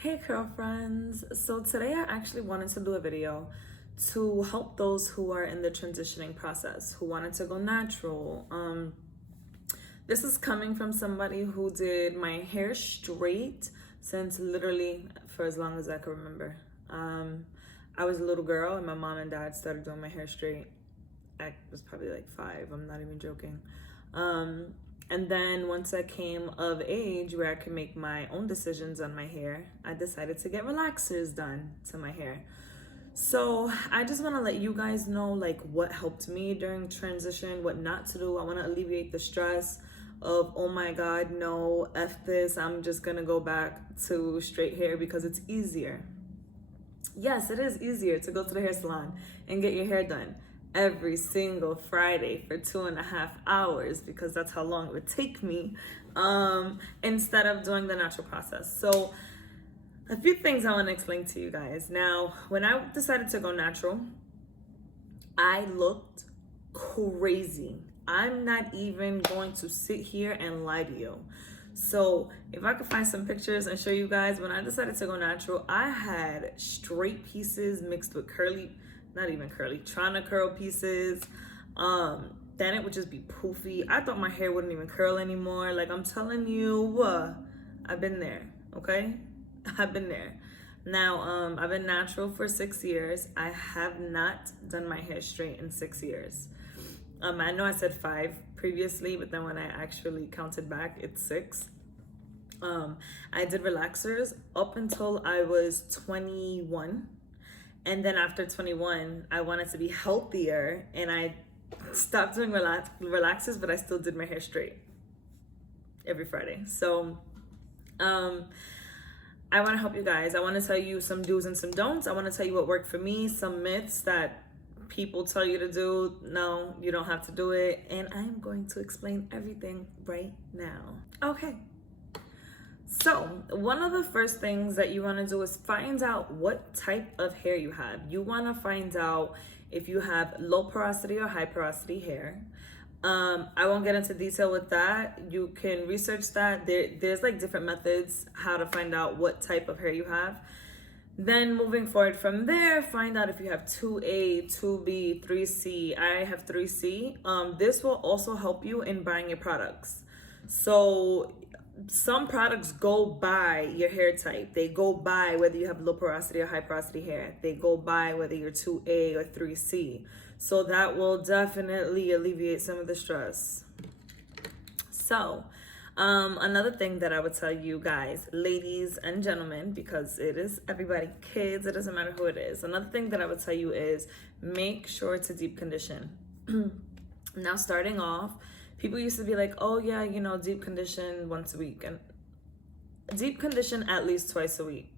Hey girlfriends, so today I actually wanted to do a video to help those who are in the transitioning process, who wanted to go natural. This is coming from somebody who did my hair straight since literally for as long as I can remember. I was a little girl and my mom and dad started doing my hair straight. I was probably like 5, I'm not even joking. And then once I came of age where I could make my own decisions on my hair, I decided to get relaxers done to my hair. So I just want to let you guys know like what helped me during transition, what not to do. I want to alleviate the stress of, oh my God, no, F this, I'm just gonna go back to straight hair because it's easier. Yes, it is easier to go to the hair salon and get your hair done every single Friday for 2.5 hours, because that's how long it would take me, instead of doing the natural process. So a few things I want to explain to you guys. Now, when I decided to go natural, I looked crazy. I'm not even going to sit here and lie to you. So if I could find some pictures and show you guys, when I decided to go natural, I had straight pieces mixed with curly, not even curly, trying to curl pieces. Then it would just be poofy. I thought my hair wouldn't even curl anymore. Like, I'm telling you, I've been there, okay? I've been there. Now, I've been natural for 6 years. I have not done my hair straight in 6 years. I know I said 5 previously, but then when I actually counted back, it's 6. I did relaxers up until I was 21. And then after 21, I wanted to be healthier and I stopped doing relaxers, but I still did my hair straight every Friday. So I want to help you guys. I want to tell you some do's and some don'ts. I want to tell you what worked for me, some myths that people tell you to do. No, you don't have to do it. And I'm going to explain everything right now. Okay. So one of the first things that you want to do is find out what type of hair you have. You want to find out if you have low porosity or high porosity hair. I won't get into detail with that. You can research that. There's like different methods how to find out what type of hair you have. Then moving forward from there, find out if you have 2A, 2B, 3C. I have 3C. This will also help you in buying your products. So some products go by your hair type. They go by whether you have low porosity or high porosity hair. They go by whether you're 2A or 3C. So that will definitely alleviate some of the stress. So another thing that I would tell you guys, ladies and gentlemen, because it is everybody, kids, it doesn't matter who it is. Another thing that I would tell you is make sure to deep condition. Now, starting off, people used to be like, oh yeah, you know, deep condition once a week, and deep condition at least twice a week.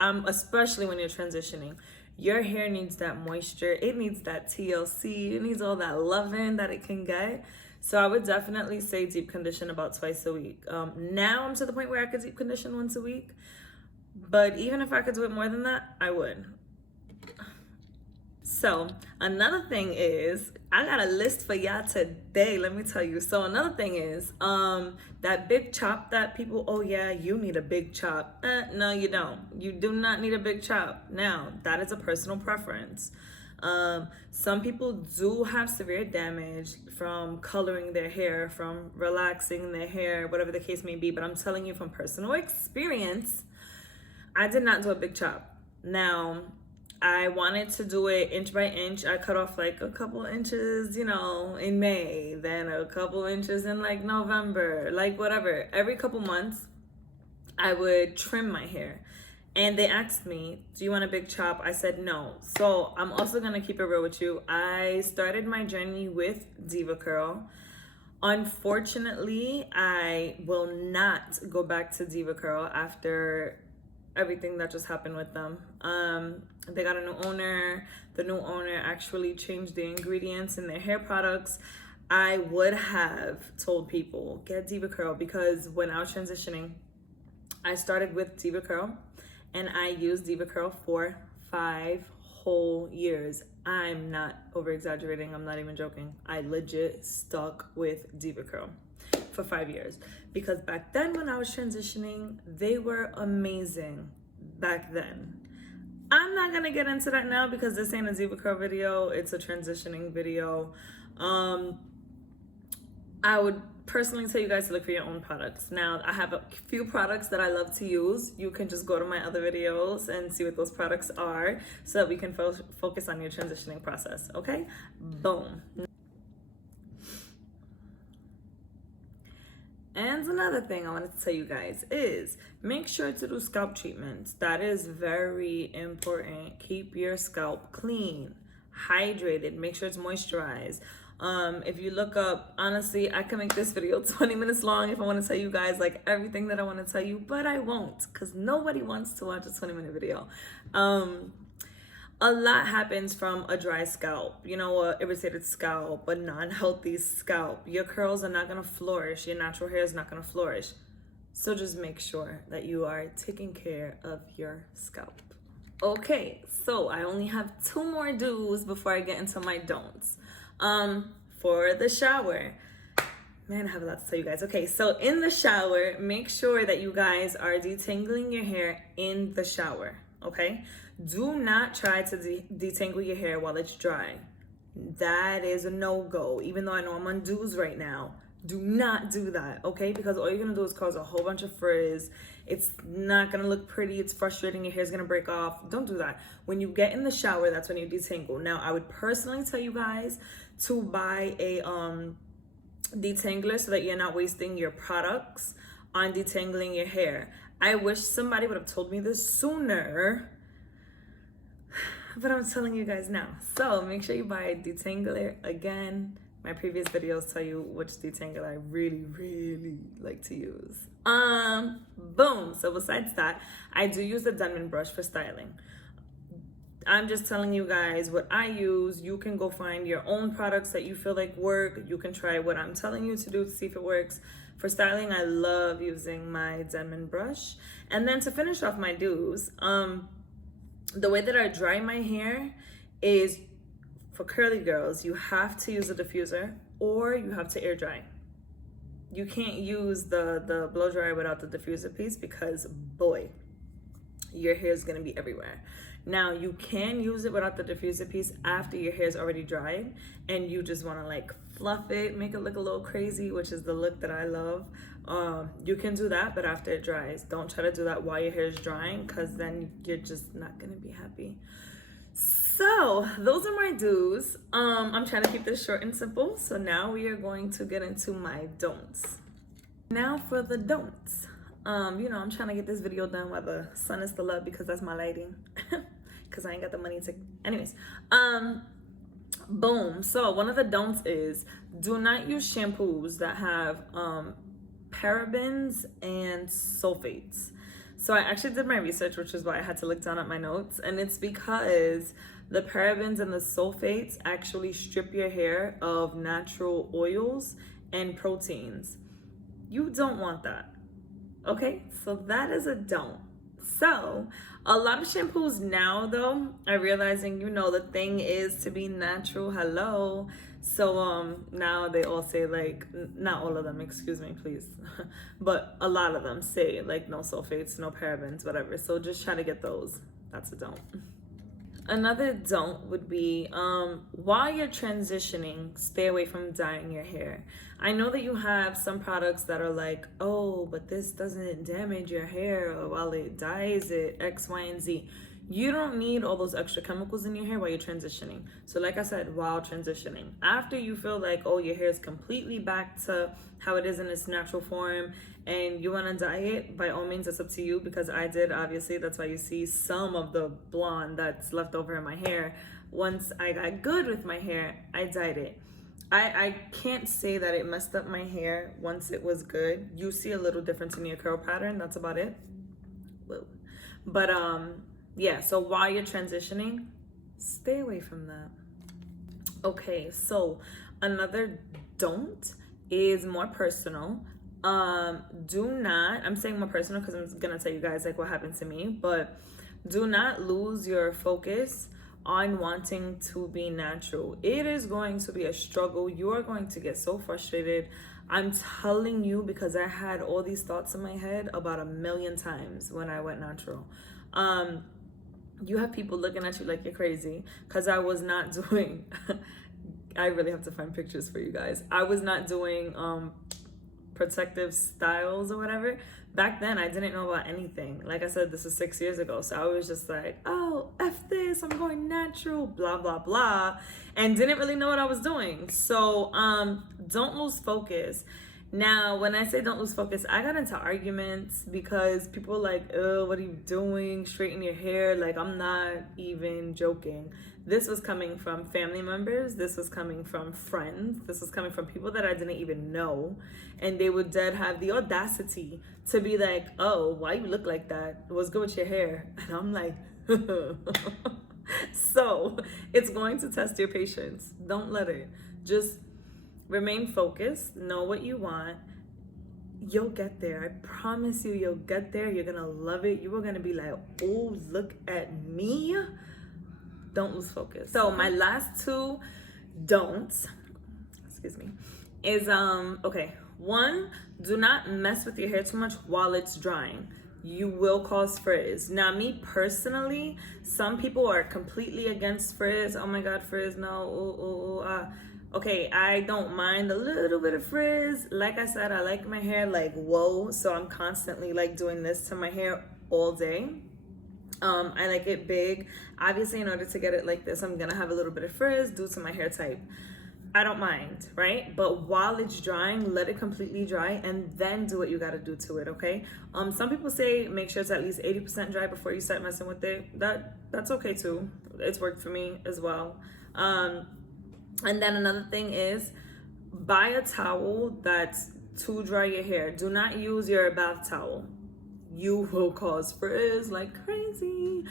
Especially when you're transitioning. Your hair needs that moisture. It needs that TLC. It needs all that loving that it can get. So I would definitely say deep condition about twice a week. Now I'm to the point where I could deep condition once a week. But even if I could do it more than that, I would. So another thing is, I got a list for y'all today, let me tell you. So another thing is, that big chop that people, oh yeah, you need a big chop. No, you don't. You do not need a big chop. Now, that is a personal preference. Some people do have severe damage from coloring their hair, from relaxing their hair, whatever the case may be. But I'm telling you from personal experience, I did not do a big chop. Now, I wanted to do it inch by inch. I cut off like a couple inches, you know, in May, then a couple inches in like November, like whatever. Every couple months, I would trim my hair. And they asked me, do you want a big chop? I said no. So I'm also gonna keep it real with you. I started my journey with Diva Curl. Unfortunately, I will not go back to Diva Curl after everything that just happened with them. They got a new owner. The new owner actually changed the ingredients in their hair products. I would have told people, get Diva Curl, because when I was transitioning, I started with Diva Curl and I used Diva Curl for 5 whole years. I'm not over exaggerating. I'm not even joking. I legit stuck with Diva Curl for 5 years, because back then when I was transitioning, they were amazing. back then. I'm not gonna get into that now because this ain't a Ziva Curl video, it's a transitioning video. I would personally tell you guys to look for your own products. Now, I have a few products that I love to use. You can just go to my other videos and see what those products are so that we can focus on your transitioning process, okay? Boom. And another thing I wanted to tell you guys is make sure to do scalp treatments. That is very important. Keep your scalp clean, hydrated, make sure it's moisturized. If you look up, honestly, I can make this video 20 minutes long if I want to tell you guys like everything that I want to tell you, but I won't because nobody wants to watch a 20-minute video. A lot happens from a dry scalp, you know, a irritated scalp, a non-healthy scalp. Your curls are not going to flourish. Your natural hair is not going to flourish. So just make sure that you are taking care of your scalp. Okay, so I only have 2 more do's before I get into my don'ts. For the shower, man, I have a lot to tell you guys. Okay, so in the shower, make sure that you guys are detangling your hair in the shower, okay? Do not try to detangle your hair while it's dry. That is a no-go. Even though I know I'm on do's right now, do not do that, okay? Because all you're gonna do is cause a whole bunch of frizz. It's not gonna look pretty. It's frustrating. Your hair's gonna break off. Don't do that. When you get in the shower, that's when you detangle. Now, I would personally tell you guys to buy a detangler so that you're not wasting your products on detangling your hair. I wish somebody would have told me this sooner, but I'm telling you guys now. So make sure you buy a detangler. Again, my previous videos tell you which detangler I really like to use. Boom. So besides that, I do use the Denman brush for styling. I'm just telling you guys what I use. You can go find your own products that you feel like work. You can try what I'm telling you to do to see if it works. For styling, I love using my Denman brush. And then to finish off my do's, the way that I dry my hair is, for curly girls, you have to use a diffuser or you have to air dry. You can't use the blow dryer without the diffuser piece because, boy, your hair is gonna be everywhere. Now, you can use it without the diffuser piece after your hair is already dried and you just wanna like fluff it, make it look a little crazy, which is the look that I love. You can do that, but after it dries. Don't try to do that while your hair is drying because then you're just not gonna be happy. So those are my do's. I'm trying to keep this short and simple. So now we are going to get into my don'ts. Now for the don'ts. You know, I'm trying to get this video done while the sun is still up because that's my lighting. Because I ain't got the money to... Anyways. Boom. So one of the don'ts is do not use shampoos that have parabens and sulfates. So I actually did my research, which is why I had to look down at my notes. And it's because the parabens and the sulfates actually strip your hair of natural oils and proteins. You don't want that. Okay, so that is a don't. So a lot of shampoos now though are realizing, you know, the thing is to be natural. Hello. So now they all say like, not all of them, excuse me please, but a lot of them say like no sulfates, no parabens, whatever. So just try to get those. That's a don't. Another don't would be while you're transitioning, stay away from dyeing your hair. I know that you have some products that are like, oh, but this doesn't damage your hair while it dyes it, X, Y, and Z. You don't need all those extra chemicals in your hair while you're transitioning. So like I said, while transitioning, after you feel like, oh, your hair is completely back to how it is in its natural form and you want to dye it, by all means, it's up to you, because I did, obviously. That's why you see some of the blonde that's left over in my hair. Once I got good with my hair, I dyed it. I can't say that it messed up my hair once it was good. You see a little difference in your curl pattern. That's about it. Whoa. But yeah, so while you're transitioning, stay away from that. Okay, so another don't is more personal. Do not, I'm saying more personal because I'm gonna tell you guys like what happened to me, but do not lose your focus on wanting to be natural. It is going to be a struggle. You are going to get so frustrated. I'm telling you, because I had all these thoughts in my head about 1,000,000 times when I went natural. You have people looking at you like you're crazy, because I was not doing I really have to find pictures for you guys. I was not doing protective styles or whatever. Back then, I didn't know about anything. Like I said, this was 6 years ago. So I was just like, oh, F this, I'm going natural, blah, blah, blah. And didn't really know what I was doing. So don't lose focus. Now, when I say don't lose focus, I got into arguments because people were like, oh, what are you doing? Straighten your hair. Like, I'm not even joking. This was coming from family members. This was coming from friends. This was coming from people that I didn't even know. And they would dead have the audacity to be like, oh, why you look like that? What's good with your hair? And I'm like, so it's going to test your patience. Don't let it. Just remain focused, know what you want. You'll get there. I promise you, you'll get there. You're gonna love it. You are gonna be like, oh, look at me. Don't lose focus. So my last two don'ts, excuse me, is okay. One, do not mess with your hair too much while it's drying. You will cause frizz. Now, me personally, some people are completely against frizz. Oh my God, frizz, no, okay, I don't mind a little bit of frizz. Like I said, I like my hair like whoa, so I'm constantly like doing this to my hair all day. I like it big. Obviously, in order to get it like this, I'm gonna have a little bit of frizz due to my hair type. I don't mind, right? But while it's drying, let it completely dry and then do what you gotta do to it, okay? Some people say make sure it's at least 80% dry before you start messing with it. That's okay too. It's worked for me as well. And then another thing is, buy a towel that's to dry your hair. Do not use your bath towel. You will cause frizz like crazy.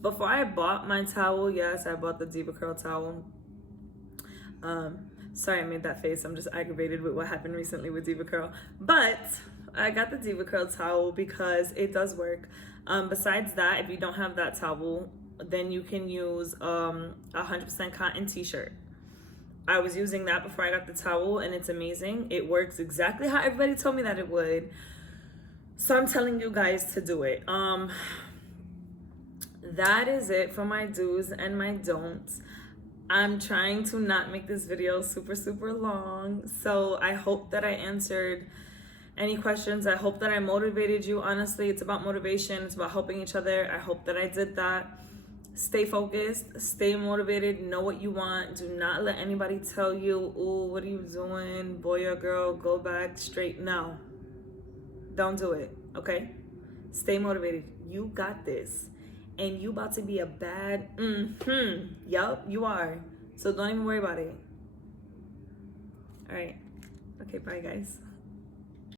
Before I bought my towel, yes, I bought the Diva Curl towel. Sorry I made that face. I'm just aggravated with what happened recently with Diva Curl. But I got the Diva Curl towel because it does work. Besides that, if you don't have that towel, then you can use 100% cotton t-shirt. I was using that before I got the towel and it's amazing. It works exactly how everybody told me that it would. So I'm telling you guys to do it. That is it for my do's and my don'ts. I'm trying to not make this video super long. So I hope that I answered any questions. I hope that I motivated you. Honestly, it's about motivation. It's about helping each other. I hope that I did that. Stay focused, stay motivated, know what you want. Do not let anybody tell you, oh, what are you doing? Boy or girl, go back straight. No, don't do it, okay? Stay motivated. You got this. And you about to be a bad, yup, you are. So don't even worry about it. All right. Okay, bye guys.